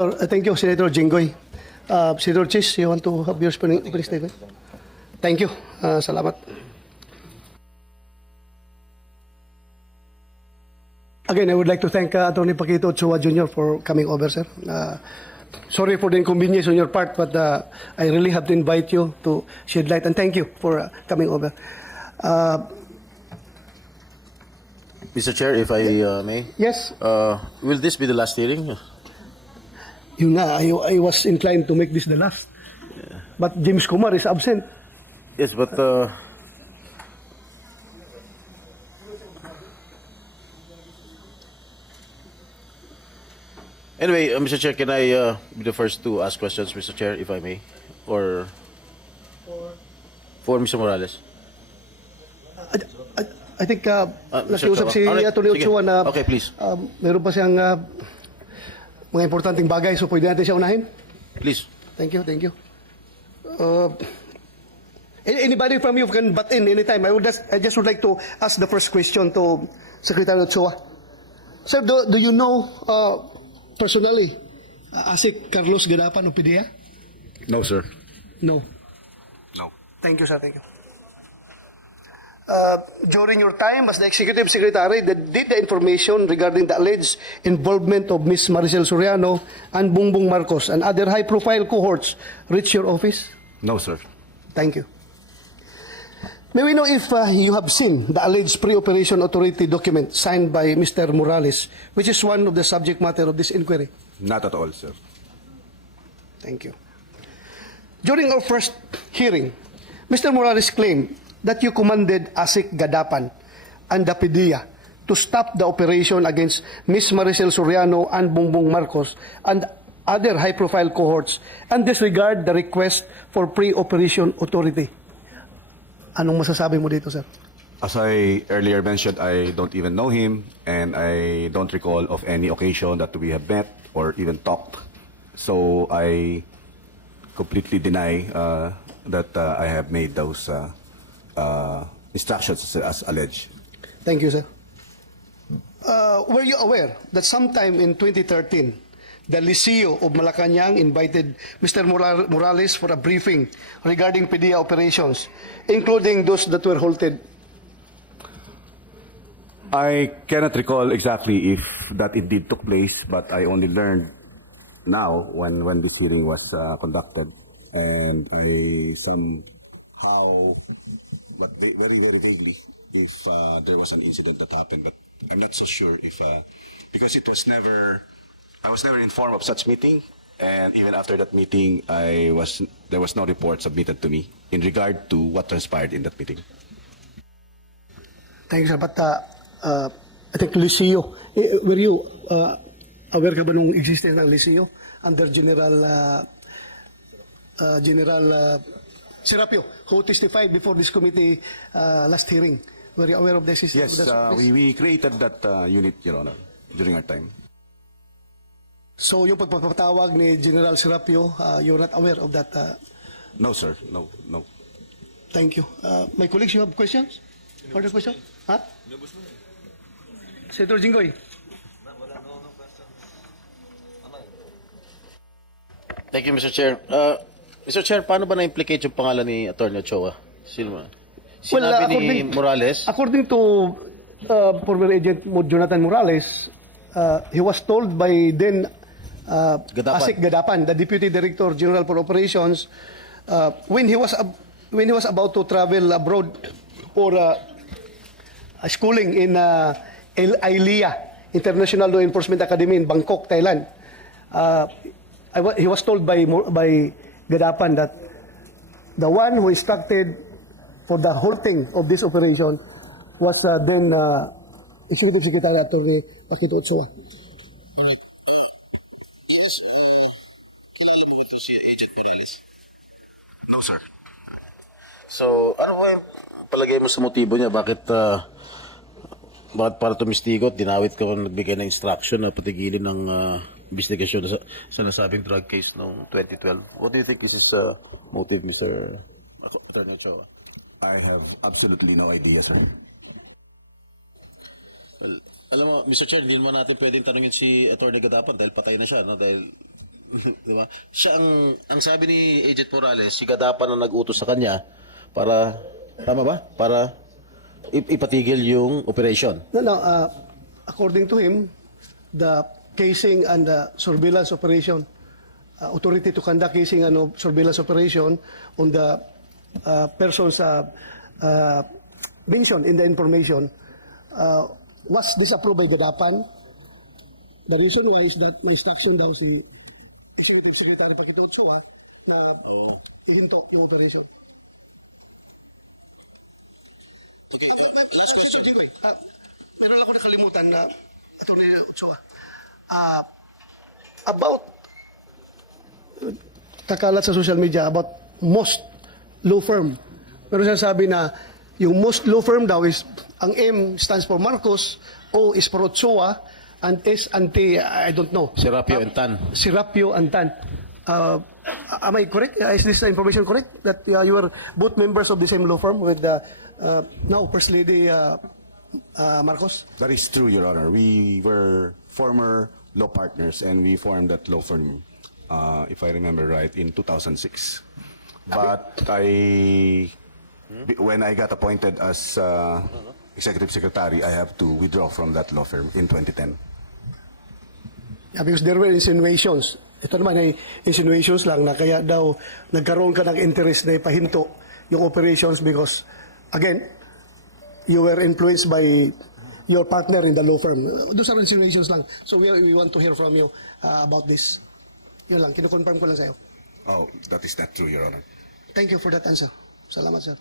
Thank you, Senator Jinggoy. Senator Chis, you want to have your opening statement? Thank you. Salamat. Again, I would like to thank Attorney Paquito Ochoa Jr. for coming over, sir. Sorry for the inconvenience on your part, but I really have to invite you to shed light, and thank you for coming over. Mr. Chair, if I may, Yes, will this be the last hearing? yun nga, I was inclined to make this the last. But James Kumar is absent. Yes, but anyway, Mr. Chair, can I be the first to ask questions, Mr. Chair, if I may, or for Mr. Morales? I think Mr. nakiusap si Ochoa. Alright, Atty. sige. Ochoa na Okay, please. Meron pa siyang mga importanteng bagay, so pwede natin siya unahin. Please. Thank you, thank you. Anybody from you can butt in anytime. I just would like to ask the first question to Secretary Ochoa. Sir, do you know personally Asik Carlos Gadapan of PDEA? No, sir. No. No. Thank you, sir. Thank you. During your time as the Executive Secretary, did the information regarding the alleged involvement of Ms. Maricel Soriano and Bongbong Marcos and other high-profile cohorts reach your office? No, sir. Thank you. May we know if you have seen the alleged pre-operation authority document signed by Mr. Morales, which is one of the subject matter of this inquiry? Not at all, sir. Thank you. During our first hearing, Mr. Morales claimed that you commanded Asik Gadapan and the PDEA to stop the operation against Ms. Maricel Soriano and Bongbong Marcos and other high-profile cohorts and disregard the request for pre-operation authority. Anong masasabi mo dito, sir? As I earlier mentioned, I don't even know him, and I don't recall of any occasion that we have met or even talked. So I completely deny that I have made those instructions as alleged. Thank you, sir. Were you aware that sometime in 2013, the Liceo of Malacanang invited Mr. Morales for a briefing regarding PDEA operations, including those that were halted? I cannot recall exactly if that indeed took place, but I only learned now when this hearing was conducted, and I somehow, but very, very vaguely, if there was an incident that happened, but I'm not so sure if, because I was never informed of such meeting, and even after that meeting, there was no report submitted to me in regard to what transpired in that meeting. Thank you, sir. But I think Liceo, were you aware ka ba nung existence ng Liceo under General Serapio, who testified before this committee last hearing? Were you aware of the existence? Yes, of this? we created that unit, Your Honor, during our time. So yung pagpapatawag ni General Serapio, you're not aware of that? No, sir. No. Thank you. My colleagues, you have questions? Further question? Huh? Senator Jinggoy. Thank you, Mr. Chair. Mr. Chair, paano ba na-implicate yung pangalan ni Atty. Ochoa? Sinabi ni Morales? According to former agent Jonathan Morales, he was told by then Gadapan. Asik Gadapan, the Deputy Director General for Operations, when he was about to travel abroad for schooling in ILIA, International Law Enforcement Academy in Bangkok, Thailand. He was told by Gadapan that the one who instructed for the halting of this operation was then Executive Secretary Atty. Paquito Ochoa. No, sir. So, ano ba yung palagay mo sa motibo niya? Bakit para tumistigot, dinawit ka kung nagbigay ng instruction na patigilin ng investigasyon sa nasabing drug case noong 2012? What do you think is his motive, Mr. Atty. Ochoa? I have absolutely no idea, sir. Alam mo, Mr. Chair, hindi mo natin pwedeng tanungin si Atty. Gadapan dahil patay na siya, no? Dahil Diba? Siya ang sabi ni Agent Morales, si Gadapan na nag-utos sa kanya para, tama ba? Para ipatigil yung operation. No, according to him, the casing and the surveillance operation, authority to conduct casing and surveillance operation on the persons mentioned in the information was disapproved by Gadapan. The reason why is that may instruction daw si Executive Secretary Pakito Ochoa na ihinto yung operation. Pero lang ko nakalimutan na Atty. Ochoa. About kakalat sa social media about most law firm. Pero sinasabi na yung most law firm daw is ang M stands for Marcos, O is for Ochoa, and S and T, I don't know. Serapio and Tan. Serapio and Tan. Am I correct? Is this information correct? That you are both members of the same law firm with now First Lady Marcos? That is true, Your Honor. We were former law partners and we formed that law firm, if I remember right, in 2006. But when I got appointed as Executive Secretary, I have to withdraw from that law firm in 2010. Yeah, because there were insinuations. Ito naman ay insinuations lang na kaya daw nagkaroon ka ng interest na ipahinto yung operations because, again, you were influenced by your partner in the law firm. Those are insinuations lang. So we want to hear from you about this. Yun lang, kinukonfirm ko lang sa'yo. Oh, that is not true, Your Honor. Thank you for that answer. Salamat, sir.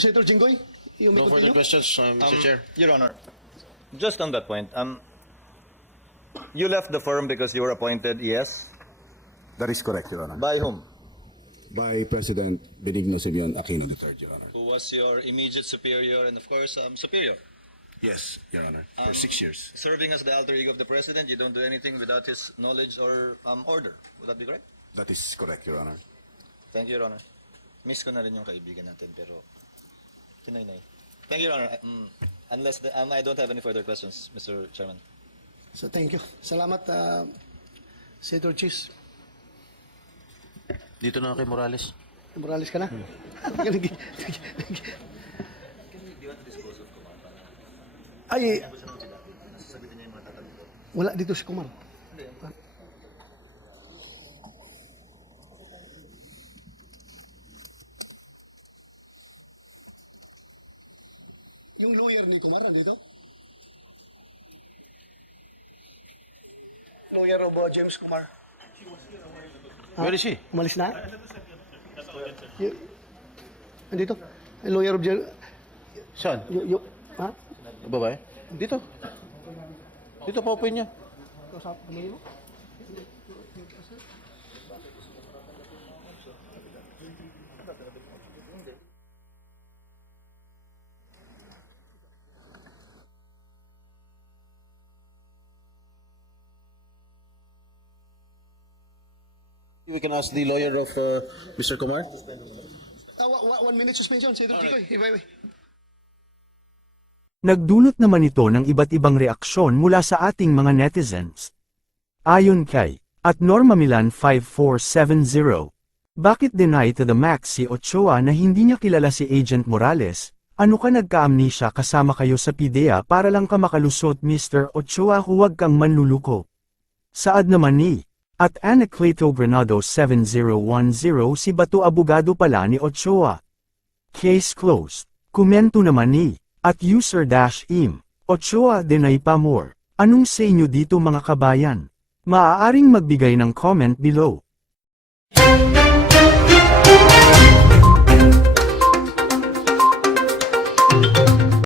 Senator Jinggoy, you may No further continue. questions, Mr. Chair. Your Honor, just on that point, you left the firm because you were appointed ES? That is correct, Your Honor. By whom? By President Benigno Simeon Aquino III, Your Honor. Who was your immediate superior and, of course, superior? Yes, Your Honor, for 6 years. Serving as the alter ego of the president, you don't do anything without his knowledge or order. Would that be correct? That is correct, Your Honor. Thank you, Your Honor. Miss ko na rin yung kaibigan natin, pero kinay-nay. Thank you, Your Honor. Unless I don't have any further questions, Mr. Chairman. So thank you. Salamat, Senator Chis. Dito na kay Morales. Morales ka na? Ay, wala dito si Kumar. Yung lawyer ni Kumar, nandito? Lawyer of James Kumar. Where is he? Umalis na? Nandito? Lawyer of James... Saan? Ha? Babae? Dito. Dito pa open niya. We can ask the lawyer of Mr. Kumar. 1 minute suspension, Senator Ticoy. Nagdulot naman ito ng iba't ibang reaksyon mula sa ating mga netizens. Ayon kay at Norma Milan 5470, bakit deny to the max si Ochoa na hindi niya kilala si Agent Morales? Ano ka nagka-amnesia kasama kayo sa PIDEA para lang ka makalusot Mr. Ochoa, huwag kang manluluko. Saad naman ni at Anacleto Granado 7010, si Bato abogado pala ni Ochoa. Case closed. Komento naman ni at user-im, Ochoa deny pa more. Anong sa inyo dito mga kabayan? Maaaring magbigay ng comment below.